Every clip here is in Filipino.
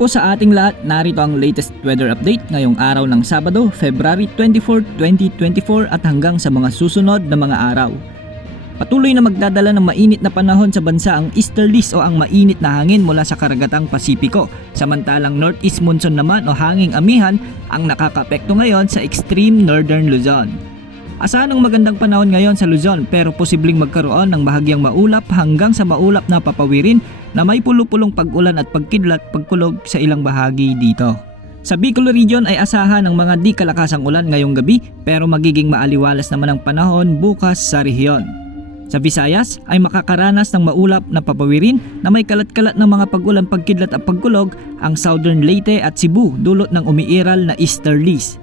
po sa ating lahat, narito ang latest weather update ngayong araw ng Sabado, February 24, 2024 at hanggang sa mga susunod na mga araw. Patuloy na magdadala ng mainit na panahon sa bansa ang easterlies o ang mainit na hangin mula sa karagatang Pasipiko. Samantalang northeast monsoon naman o hanging amihan ang nakakaapekto ngayon sa extreme northern Luzon. Asahan ng magandang panahon ngayon sa Luzon pero posibleng magkaroon ng bahagyang maulap hanggang sa maulap na papawirin na may pulo-pulong pag-ulan at pagkidlat pagkulog sa ilang bahagi dito. Sa Bicol Region ay asahan ng mga di kalakasang ulan ngayong gabi pero magiging maaliwalas naman ang panahon bukas sa rehiyon. Sa Visayas ay makakaranas ng maulap na papawirin na may kalat-kalat ng mga pag-ulan pagkidlat at pagkulog ang Southern Leyte at Cebu dulot ng umiiral na easterlies.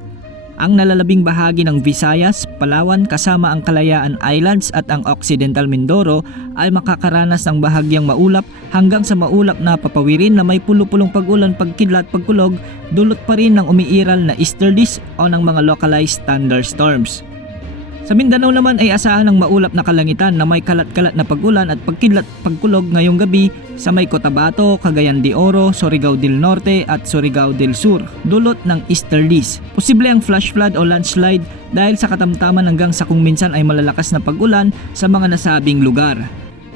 Ang nalalabing bahagi ng Visayas, Palawan kasama ang Kalayaan Islands at ang Occidental Mindoro ay makakaranas ng bahagyang maulap hanggang sa maulap na papawirin na may pulo-pulong pag-ulan pagkidlat pagkulog dulot pa rin ng umiiral na easterlies o ng mga localized thunderstorms. Sa Mindanao naman ay asahan ng maulap na kalangitan na may kalat-kalat na pag-ulan at pagkidlat pagkulog ngayong gabi sa may Cotabato, Cagayan de Oro, Surigao del Norte at Surigao del Sur, dulot ng easterlies. Posible ang flash flood o landslide dahil sa katamtaman hanggang sa kung minsan ay malalakas na pag-ulan sa mga nasabing lugar.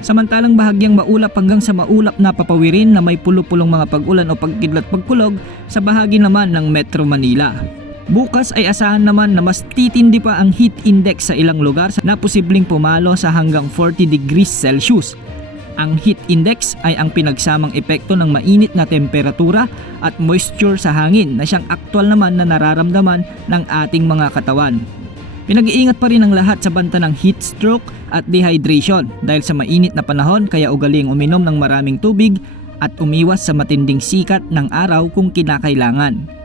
Samantalang bahagyang maulap hanggang sa maulap na papawirin na may pulo-pulong mga pag-ulan o pagkidlat pagkulog sa bahagi naman ng Metro Manila. Bukas ay asahan naman na mas titindi pa ang heat index sa ilang lugar na posibleng pumalo sa hanggang 40 degrees Celsius. Ang heat index ay ang pinagsamang epekto ng mainit na temperatura at moisture sa hangin na siyang aktwal naman na nararamdaman ng ating mga katawan. Pinag-iingat pa rin ang lahat sa banta ng heat stroke at dehydration dahil sa mainit na panahon kaya ugaling uminom ng maraming tubig at umiwas sa matinding sikat ng araw kung kinakailangan.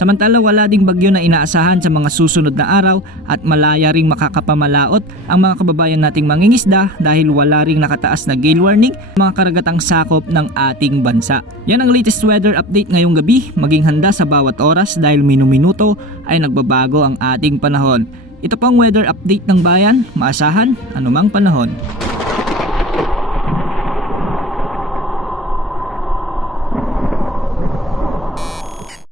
Samantala wala ding bagyo na inaasahan sa mga susunod na araw at malaya ring makakapamalaot ang mga kababayan nating mangingisda dahil wala ring nakataas na gale warning mga karagatang sakop ng ating bansa. Yan ang latest weather update ngayong gabi. Maging handa sa bawat oras dahil minu-minuto ay nagbabago ang ating panahon. Ito pang weather update ng bayan, maasahan anumang panahon.